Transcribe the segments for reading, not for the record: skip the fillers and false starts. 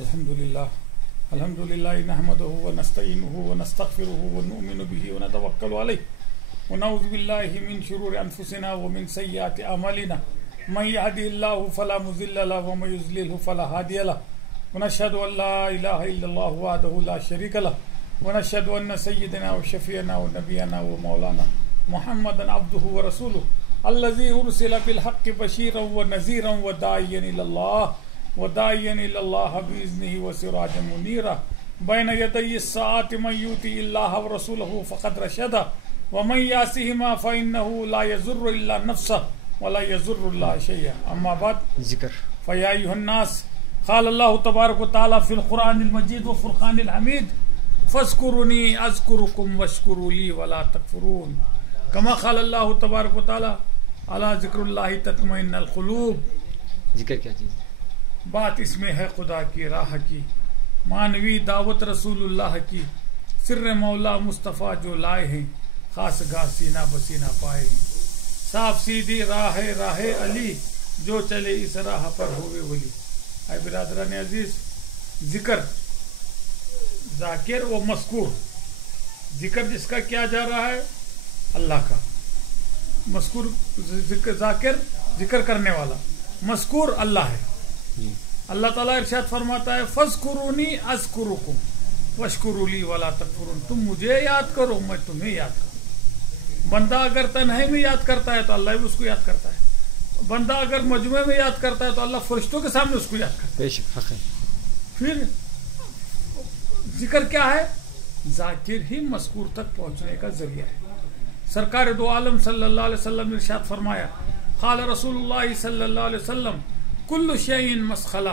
अल्हम्दुलिल्लाह नहमदुहु व नस्तईनुहु व नस्तगफिरुहु व नु'मिनु बिही व नतवक्कलु अलैहि व नऊज़ु बिल्लाहि मिन शुरूरि अनफुसिना व मिन सय्यिआति अमालिना मन यहदिहिल्लाहु फला मुज़िल्ल लहु व मन युज़लिलहु फला हादिय लहु व नशहदु अन ला इलाहा इल्लल्लाहु वहदहु ला शरीका लहु व नशहदु अन्न सय्यिदना व शफीअना व नबियना व मौलाना मुहम्मदन अब्दुहु व रसूलुहु अल्लज़ी उरसिला बिल हक़्क़ि बशीरन व नज़ीरन व दाइयन इलल्लाह बिइज़्निही व सिराजन मुनीरा बैन यदयि अस्साअति मन युतिइल्लाह व रसूलहु फ़क़द रशद व मन यासिहिमा फ़इन्नहु ला यज़ुर्रु इल्ला नफ़्सहु व ला यज़ुर्रु इल्ला शय'अन अम्मा बाद ज़िक्र फ़या अय्युहन्नास क़ाल अल्लाहु तबारक व तआला फ़िल क़ुरआनिल मजीद व फ़ुरक़ानिल हमीद फ़ज़्कुरूनी अज़्कुरुकुम वश्कुरू ली व ला तकफ़ुरून कमा क़ाल अल्लाहु तबारक व तआला अला ज़िक्रुल्लाहि तत्मइन्नुल क़ुलूब। जिक्र क्या चीज़? बात इसमें है खुदा की राह की, मानवी दावत रसूलुल्लाह की, सिर्र मौला मुस्तफ़ा जो लाए हैं, खास गा सीना बसीना पाए हैं। साफ सीधी राह अली जो चले इस राह पर होवे वली। आए बिरादरान अजीज, जिक्र जाकिर व मस्कूर, जिक्र जिसका किया जा रहा है अल्लाह का, मस्कूर जाकिर जिक्र करने वाला, मस्कूर अल्लाह है। अल्लाह ताला इरशाद फरमाता है फ़ज़्कुरूनी अज़्कुरुकुम वश्कुरू ली वला तकफुरून, तुम मुझे याद करो मैं तुम्हें याद करूँ। बंदा अगर तन्हाई में याद करता है तो अल्लाह भी उसको याद करता है, बंदा अगर मजमे में याद करता है तो अल्लाह फरिश्तों के सामने उसको याद करता है। फिर जिक्र क्या है? जाकिर ही मस्कूर तक पहुंचने का जरिया है। सरकार दो आलम सल्लल्लाहु अलैहि वसल्लम ने इरशाद फरमाया क़ाल रसूलुल्लाह सल्लल्लाहु अलैहि वसल्लम कुल्लु शैइन मसखला,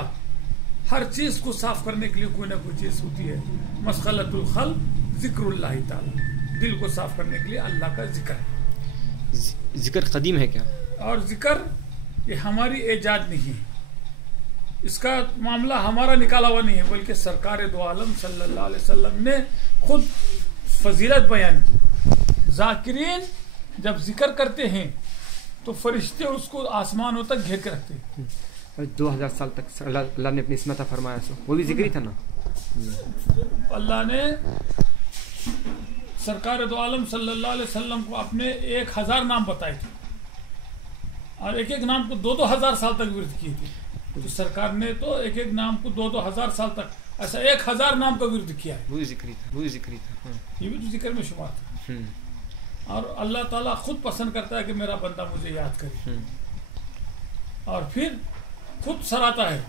हर चीज को साफ करने के लिए कोई ना कोई चीज होती है। मसखलतुल खल्क़ ज़िक्रुल्लाह ताला, दिल को साफ करने के लिए अल्लाह का जिक्र है। जिक्र कदीम है क्या? और जिक्र ये हमारी ईजाद नहीं है, इसका मामला हमारा निकाला हुआ नहीं है, बल्कि सरकार दो आलम सल्लल्लाहु अलैहि वसल्लम ने खुद फजीलत बयान की। जाकिरीन जब जिक्र करते हैं तो फरिश्ते उसको आसमानों तक घेर के रखते हैं। 2000 साल तक अल्लाह ने अपनी इसमत फरमाया, वो भी जिक्र ही था ना। अल्लाह ने सरकार दो आलम सल्लल्लाहु अलैहि वसल्लम को अपने 1000 नाम बताए थे और एक एक नाम को 2-2 हजार साल तक विरद किए थे। तो सरकार ने तो एक एक नाम को 2-2 हजार साल तक, ऐसा 1000 नाम का विरद किया है। वो जिक्र था। ये भी तो जिक्र में शुमार था। और अल्लाह ताला खुद पसंद करता है कि मेरा बंदा मुझे याद करे, और फिर खुद सराहता है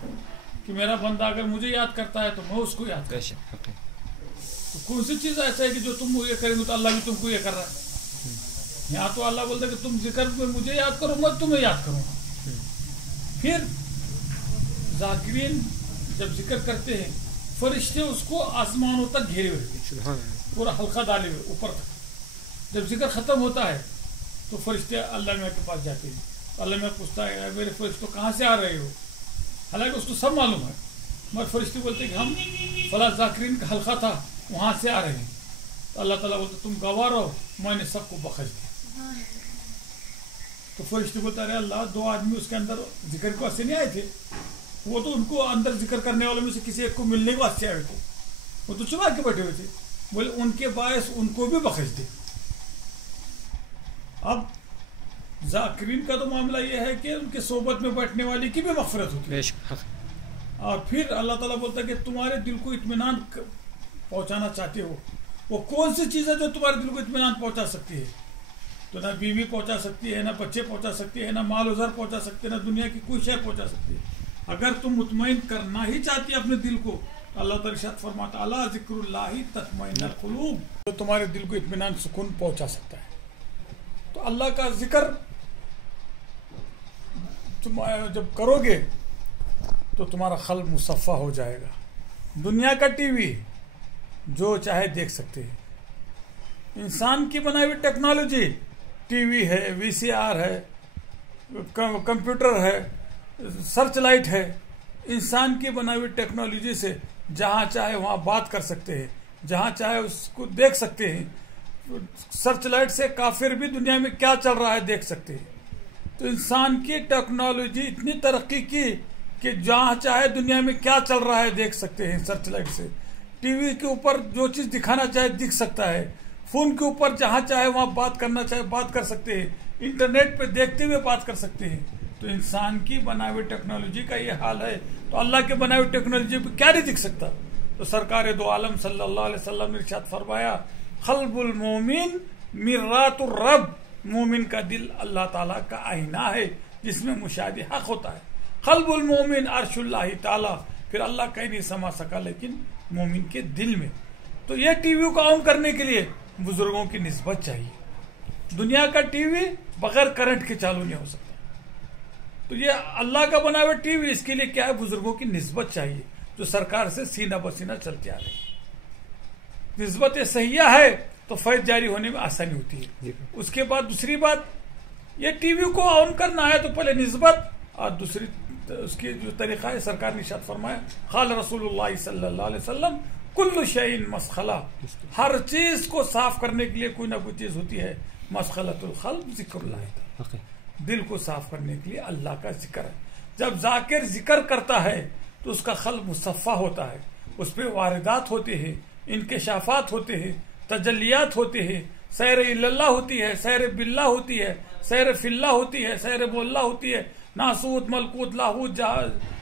कि मेरा बंदा अगर मुझे याद करता है तो मैं उसको याद करूं। तो कौन सी चीज ऐसा है कि जो तुम ये करेंगे तो अल्लाह भी तुमको ये कर रहा है? यहाँ तो अल्लाह बोलता है कि तुम जिक्र में मुझे याद करो, मैं तुम्हें याद करूंगा। फिर जाकिरीन जब जिक्र करते हैं फरिश्ते उसको आसमानों तक घेरे हुए, पूरा हल्का डाले हुए ऊपर तक। जब जिक्र खत्म होता है तो फरिश्ते अल्लाह मियाँ के पास जाते हैं। अल्लाह मियाँ पूछता है मेरे फरिश्तों कहाँ से आ रहे हो? हालांकि उसको सब मालूम है, मगर फरिश्ते बोलते कि हम फला जाकिरीन का हल्का था वहाँ से आ रहे हैं। तो अल्लाह ताला बोलते तुम गवाह रहो, मैंने सबको बख्श दिया। तो फरिश्ते बोलते अरे अल्लाह, 2 आदमी उसके अंदर जिक्र के वास्ते नहीं आए थे, वो तो उनको अंदर जिक्र करने वालों में से किसी एक को मिलने के वास्ते आए थे, वो तो चुरा के बैठे हुए थे। बोले उनके बायस उनको भी बख्श दे। अब जाकिरीन का तो मामला यह है कि उनके सोबत में बैठने वाले की भी मग़फ़िरत होती है। और फिर अल्लाह ताला बोलता है कि तुम्हारे दिल को इत्मीनान पहुंचाना चाहते हो, वो कौन सी चीज़ है जो तुम्हारे दिल को इत्मीनान पहुंचा सकती है? तो ना बीवी पहुंचा सकती है, ना बच्चे पहुंचा सकती है, ना माल उज़र पहुंचा सकती है, ना दुनिया की कोई शय पहुंचा सकती है। अगर तुम मुतमईन करना ही चाहती है अपने दिल को, अल्लाह ताला इरशाद फरमाता अला ज़िक्रुल्लाहि तत्मइन्नुल क़ुलूब, तो तुम्हारे दिल को इत्मीनान सुकून पहुंचा सकता है। तो अल्लाह का जिक्र तुम जब करोगे तो तुम्हारा क़ल्ब मुसफ़्फ़ा हो जाएगा। दुनिया का टीवी जो चाहे देख सकते हैं, इंसान की बनाई हुई टेक्नोलॉजी, टीवी है, VCR है, कंप्यूटर है, सर्च लाइट है, इंसान की बनाई हुई टेक्नोलॉजी से जहाँ चाहे वहाँ बात कर सकते हैं, जहाँ चाहे उसको देख सकते हैं। सर्च लाइट से काफिर भी दुनिया में क्या चल रहा है देख सकते हैं। तो इंसान की टेक्नोलॉजी इतनी तरक्की की कि जहाँ चाहे दुनिया में क्या चल रहा है देख सकते हैं सर्च लाइट से। टीवी के ऊपर जो चीज दिखाना चाहे दिख सकता है। फोन के ऊपर जहाँ चाहे वहां बात करना चाहे बात कर सकते हैं। इंटरनेट पे देखते हुए बात कर सकते हैं। तो इंसान की बनाई हुई टेक्नोलॉजी का ये हाल है, तो अल्लाह के बनाई हुई टेक्नोलॉजी पे क्या नहीं दिख सकता। तो सरकार दो आलम सल्लल्लाहु अलैहि वसल्लम ने इरशाद फरमाया, खल्बुल मोमिन मिर्रातुर रब, मोमिन का दिल अल्लाह ताला का आईना है जिसमें मुशाहिदे हक होता है। खल्बुल मोमिन अर्शुल्लाहि ताला, फिर अल्लाह कहीं नहीं समा सका लेकिन मोमिन के दिल में। तो ये टीवी को ऑन करने के लिए बुजुर्गों की निस्बत चाहिए। दुनिया का टीवी बगैर करंट के चालू नहीं हो सकता। तो ये अल्लाह का बना हुआ टीवी, इसके लिए क्या है, बुजुर्गों की निस्बत चाहिए जो सरकार से सीना बसीना चलते आ रही। निस्बत सहिया है तो फैज जारी होने में आसानी होती है। उसके बाद दूसरी बात, ये टीवी को ऑन करना है तो पहले निस्बत, और दूसरी उसकी जो तरीका है, सरकार ने इरशाद फरमाया, खाल रसूलुल्लाह सल्लल्लाहु अलैहि वसल्लम कुल्लु शैइन मसखला, हर चीज को साफ करने के लिए कोई ना कोई चीज होती है। मसखलतुल क़ल्ब ज़िक्रुल्लाह, दिल को साफ करने के लिए अल्लाह का जिक्र है। जब जाकिर जिक्र करता है तो उसका क़ल्ब मुसफ़्फ़ा होता है, उस पर वारिदात होते हैं, इंकिशाफात होते हैं, तजल्लियात होते हैं, सैर इल्लल्लाह होती है, सैर बिल्लाह होती है, सैर फिल्लाह होती है, सैर बोल्लाह होती है, नासूद मलकूत लाहूत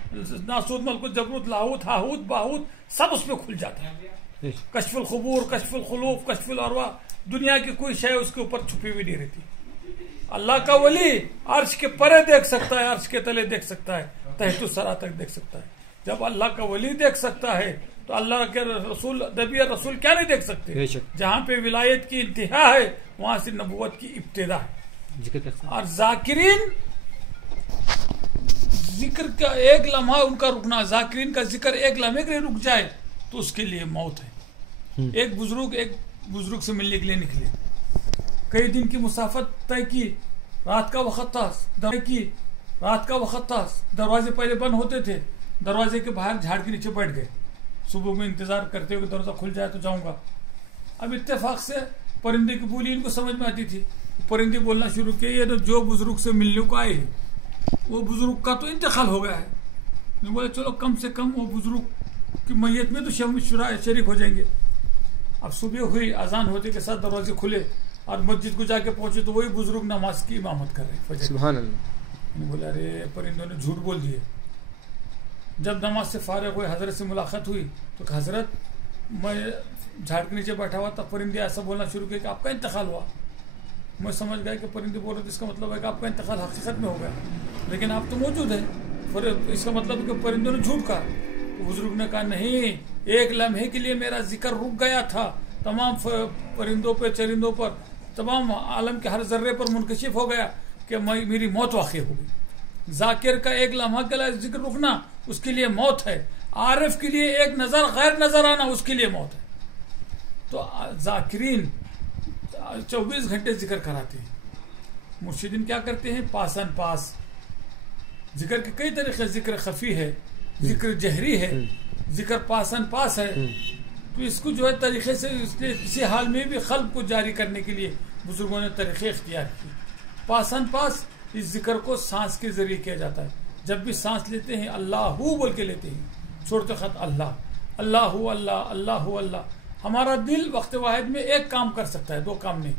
नासूद मलकूत जबरूत लाहूत हाहूत बाहूत सब उसमें खुल जाता है। कश्फुल खुबूर, कश्फुल खुलूफ, कश्फुल अरवा, दुनिया की कोई शय उसके ऊपर छुपी हुई नहीं रहती। अल्लाह का वली अर्श के परे देख सकता है, अर्श के तले देख सकता है, तहतु सरा तक देख सकता है। जब अल्लाह का वली देख सकता है तो अल्लाह के रसूल नबी रसूल क्या नहीं देख सकते। जहाँ पे विलायत की इंतहा है वहां से नबुवत की इब्तिदा है। और जाकिरीन जिक्र का एक लम्हा उनका रुकना, जाकिरीन का जिक्र एक लम्हे के लिए रुक जाए तो उसके लिए मौत है। एक बुजुर्ग से मिलने के लिए निकले, कई दिन की मुसाफत तय की, रात का वक्त था, दरवाजे पहले बंद होते थे, दरवाजे के बाहर झाड़ के नीचे बैठ गए। सुबह में इंतजार करते हुए दरवाजा खुल जाए तो जाऊंगा। अब इत्तेफाक से परिंदे की बोली इनको समझ में आती थी, परिंदे बोलना शुरू किए, ये तो जो बुजुर्ग से मिलने को आए वो बुजुर्ग का तो इंतकाल हो गया है। बोले चलो कम से कम वो बुजुर्ग की मैयत में तो शरीक हो जाएंगे। अब सुबह हुई, अजान होते के साथ दरवाजे खुले और मस्जिद को जाके पहुंचे तो वही बुजुर्ग नमाज की इमामत कर रहे हैं। सुभान अल्लाह। बोले अरे परिंदों ने झूठ बोल दिए। जब नमाज से फारिग हुए, हजरत से मुलाकात हुई तो हजरत मैं झाड़ के नीचे बैठा हुआ था, परिंदे ऐसा बोलना शुरू किया कि आपका इंतकाल हुआ। मैं समझ गया कि परिंदे बोल रहे थे इसका मतलब है कि आपका इंतकाल हकीकत में हो गया, लेकिन आप तो मौजूद है, फिर इसका मतलब है कि परिंदों ने झूठ कहा। तो बुजुर्ग ने कहा नहीं, एक लम्हे के लिए मेरा जिक्र रुक गया था, तमाम परिंदों पर, चरिंदों पर, तमाम आलम के हर जर्रे पर मुनकशिफ हो गया कि मेरी मौत वाक़ई हो गई। जाकिर का एक लम्हा के लिए जिक्र रुकना उसके लिए मौत है। आरिफ के लिए एक नजर गैर नजर आना उसके लिए मौत है। तो जाकिरीन 24 घंटे जिक्र कराते हैं। मुर्शिदीन क्या करते हैं, पासन पास जिक्र के कई तरीके, जिक्र खफी है, जिक्र जहरी है, जिक्र पासन पास है। तो इसको जो है तरीके से इसलिए किसी हाल में भी खल्ब को जारी करने के लिए बुजुर्गों ने तरीके इख्तियार किए। पासन पास इस जिक्र को सांस के जरिए किया जाता है। जब भी सांस लेते हैं अल्लाहू बोल के लेते हैं, छोड़ते खत अल्लाह, अल्लाहू अल्लाह, अल्लाहू अल्लाह। हमारा दिल वक्त वाहिद में एक काम कर सकता है, दो काम नहीं।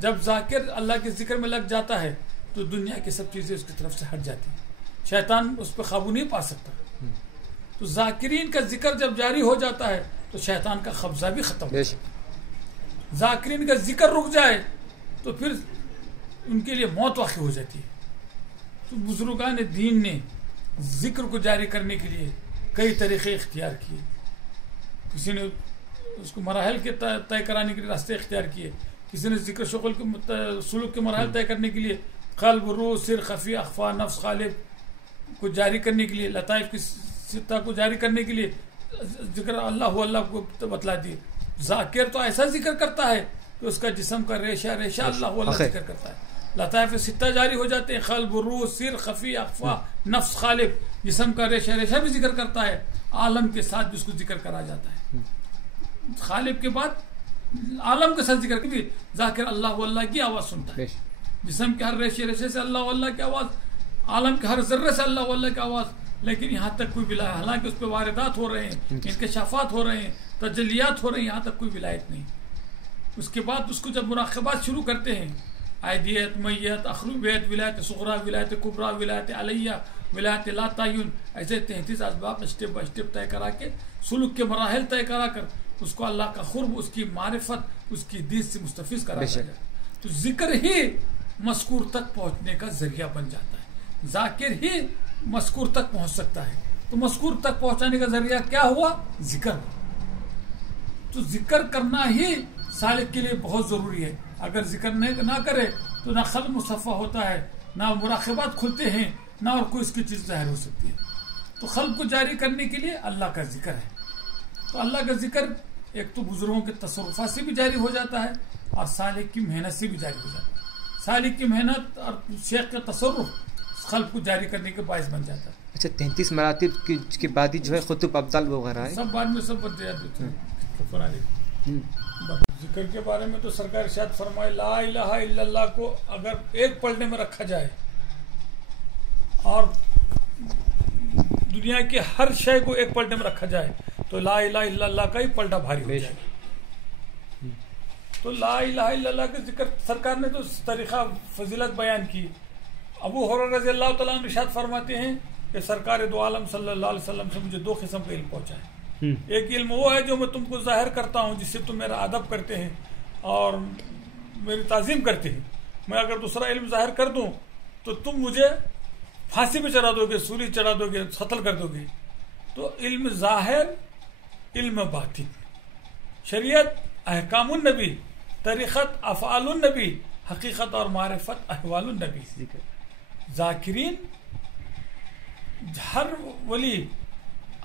जब जाकिर अल्लाह के जिक्र में लग जाता है तो दुनिया की सब चीजें उसकी तरफ से हट जाती हैं, शैतान उस पर काबू नहीं पा सकता। तो जाकिरीन का जिक्र जब जारी हो जाता है तो शैतान का कब्जा भी खत्म हो जाता है। जाकिरीन का जिक्र रुक जाए तो फिर उनके लिए मौत वाक़ई हो जाती है। तो बुजुर्गान दीन ने जिक्र को जारी करने के लिए कई तरीके इख्तियार किए। किसी ने उसको मराहल के तय कराने के लिए रास्ते इख्तियार किए, किसी ने जिक्र शुगल के सुलूक के मराहल तय करने के लिए क़ल्ब, रूह, सिर, खफी, अख्फा, नफ्स, गालिब को जारी करने के लिए, लताइफ की सित्ता को जारी करने के लिए जिक्र अल्लाह अल्लाह को बतला दिए। जाकिर तो ऐसा जिक्र करता है कि उसका जिस्म का रेशा अल्लाह अल्लाह जिक्र करता है। लताइफ सित्ता जारी हो जाते हैं, क़ल्ब, रूह, सिर, खफी, अख्फा, नफ्स, गालिब, जिस्म का रेशा भी जिक्र करता है। आलम के साथ भी उसको जिक्र करा जाता है। खालिब के बाद आलम के साथ जिक्र भी जाकिर अल्लाह अल्लाह की आवाज सुनता है। जिस्म के हर रेशे से अल्लाह अल्लाह की आवाज, आलम के हर जर्रे से अल्लाह अल्लाह की आवाज, लेकिन यहाँ तक कोई विलायत, हालांकि उस पर वारदात हो रहे हैं, इंकशाफात हो रहे हैं, तजलियात हो रहे हैं, यहाँ तक कोई विलायत नहीं। उसके बाद उसको जब मुराक़बात शुरू करते हैं, आयदियत, मैयत, अखरूबियत, विलायत सुग़रा, विलायत कुबरा, विलायत अलैया, विलायत ला तायुन, ऐसे 33 असबाब स्टेप बाय स्टेप तय करा के, सुलूक के मराहिल तय करा कर उसको अल्लाह का खुर्ब, उसकी मारिफत, उसकी दीद से मुस्तफिज करा जाए। तो जिक्र ही मज़कूर तक पहुँचने का जरिया बन जाता है। जाकिर ही मज़कूर तक पहुँच सकता है। तो मज़कूर तक पहुँचाने का जरिया क्या हुआ? जिक्र। तो जिक्र करना ही सालिक के लिए बहुत जरूरी है। अगर जिक्र ना करे तो ना खल्ब मुसफ़ा होता है, ना मुराक़बात खुलते हैं, ना और कोई इसकी चीज़ ज़ाहिर हो सकती है। तो खल्ब को जारी करने के लिए अल्लाह का जिक्र है। तो अल्लाह का जिक्र एक तो बुजुर्गों के तसर्रुफ़ात से भी जारी हो जाता है और सालिक की मेहनत से भी जारी हो जाता है। सालिक की मेहनत और शेख का तसर्रुफ़ खल्ब को जारी करने के बायस बन जाता है। अच्छा, 33 मरातिब के बाद ही जो है खुतुब अब्दाल वगैरह है, सब बाद में सब बन जाते हैं। जिक्र के बारे में तो सरकार इरशाद फरमाए, ला इलाहा इल्लल्लाह को अगर एक पलड़े में रखा जाए और दुनिया के हर शय को एक पलड़े में रखा जाए तो ला इलाहा इल्लल्लाह का ही पलटा भारी हो जाएगा। तो ला इलाहा इल्लल्लाह के जिक्र सरकार ने तो तरीका फजीलत बयान की। अबू हुरैरा रज़ी अल्लाह तआला अन्हु इरशाद फरमाते हैं कि सरकार दो आलम सल्लल्लाहु अलैहि वसल्लम से मुझे 2 किस्म का इल्म पहुंचा है। एक इल्म वो है जो मैं तुमको जाहिर करता हूँ, जिससे तुम मेरा अदब करते हैं और मेरी ताज़ीम करते हैं। मैं अगर दूसरा इल्म जाहिर कर दूं तो तुम मुझे फांसी पे चढ़ा दोगे, सूली चढ़ा दोगे, कत्ल कर दोगे। तो इल्म जाहिर, इल्म बातिन, शरीयत अहकामुन नबी, तरीक़त अफ़आलुन नबी, हकीकत और मारिफत अहवालुन नबी। जाकिरीन, हर वली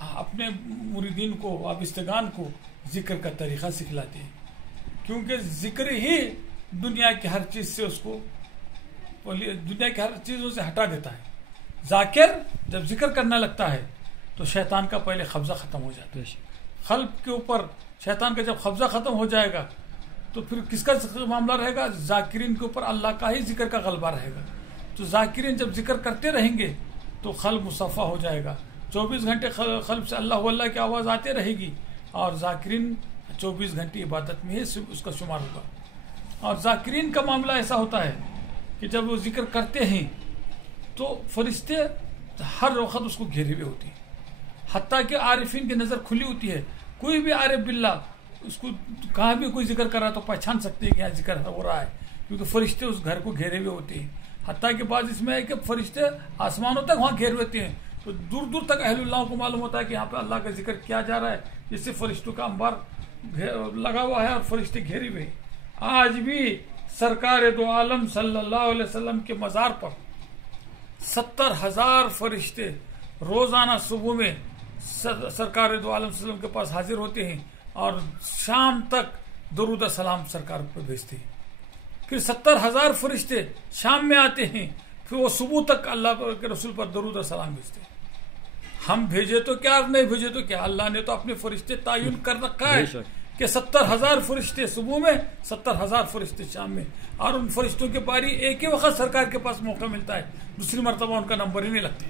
अपने मुरीदीन को, वाबिस्तगान को जिक्र का तरीक़ा सिखलाते हैं, क्योंकि जिक्र ही दुनिया की हर चीज़ से उसको, दुनिया की हर चीज़ों से हटा देता है। जाकिर जब जिक्र करना लगता है तो शैतान का पहले कब्जा ख़त्म हो जाता है। खल्ब के ऊपर शैतान का जब कब्जा ख़त्म हो जाएगा तो फिर किसका मामला रहेगा? जाकिरीन के ऊपर अल्लाह का ही जिक्र का गलबा रहेगा। तो जाकिरीन जब जिक्र करते रहेंगे तो खल्ब मुसफ़ा हो जाएगा। 24 घंटे खल्ब से अल्लाह अल्लाह की आवाज़ आते रहेगी और जाकिरीन 24 घंटे इबादत में ही उसका शुमार होगा। और जाकिरीन का मामला ऐसा होता है कि जब वो जिक्र करते हैं तो फरिश्ते हर वक्त उसको घेरे हुए होते हैं, हत्ता कि आरिफीन की नज़र खुली होती है। कोई भी आरिफ बिल्ला उसको कहाँ भी कोई जिक्र कर रहा तो पहचान सकते हैं कि यहाँ जिक्र हो रहा है, क्योंकि फरिश्ते उस घर को घेरे हुए होते हैं। हत्ता के बाद इसमें है कि फरिश्ते आसमानों तक वहाँ घेरे होते हैं, तो दूर दूर तक अहलुल्लाह को मालूम होता है कि यहाँ पे अल्लाह का जिक्र किया जा रहा है, जिससे फरिश्तों का अंबार लगा हुआ है और फरिश्ते घेरे हुए। आज भी सरकार दो आलम सल्लल्लाहु अलैहि वसल्लम के मज़ार पर 70,000 फरिश्ते रोजाना सुबह में सरकार दो आलम सल्लल्लाहु अलैहि वसल्लम के पास हाजिर होते हैं और शाम तक दरूद सलाम सरकार पर भेजते हैं। फिर 70,000 फरिश्ते शाम में आते हैं, फिर वो सुबह तक अल्लाह के रसूल पर दरूद सलाम भेजते हैं। हम भेजे तो क्या, नहीं भेजे तो क्या, अल्लाह ने तो अपने फरिश्ते तायुन कर रखा है कि 70,000 फरिश्ते सुबह में, 70,000 फरिश्ते शाम में। और उन फरिश्तों के बारी एक ही वक्त सरकार के पास मौका मिलता है, दूसरी मरतबा उनका नंबर ही नहीं लगता।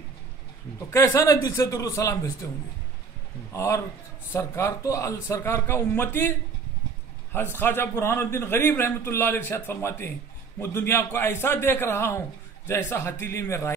तो कैसा ना दिल से दरूद सलाम भेजते होंगे। और सरकार का उम्मती हज़रत ख्वाजा बुरहानुद्दीन गरीब रहमतुल्लाह अलैह इरशाद फरमाते हैं, मैं दुनिया को ऐसा देख रहा हूँ जैसा हथेली में राई।